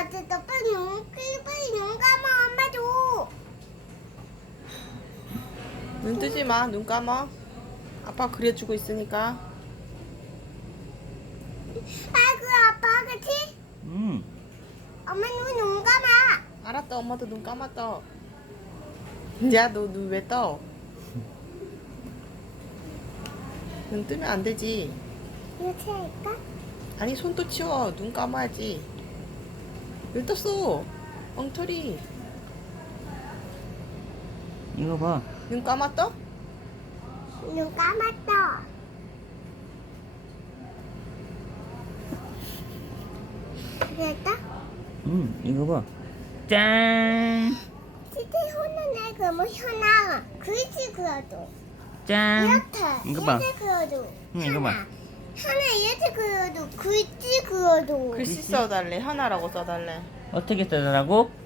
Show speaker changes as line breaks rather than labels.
됐다. 빨리 눈 감아. 엄마 줘.
눈 뜨지 마. 눈 감아. 아빠 그려주고 있으니까.
아이고 아빠 그치? 엄마 눈 감아.
알았다. 엄마도 눈 감았다. 야, 너 눈 왜 떠? 눈 뜨면 안 되지.
이렇게 할까?
아니, 손도 치워. 눈 감아야지. 왜 떴어? 엉터리.
이거 봐.
눈 감았다?
눈 감았다. 됐다?
이거 봐. 짠!
진짜 혼나네. 그러면 현아 글씨 그려줘.
짠!
이렇게
이거 봐.
이렇게 그려줘.
이거 봐.
현아 이렇게 그려줘. 글씨 그려줘.
글씨 써달래. 하나라고 써달래.
어떻게 써달라고?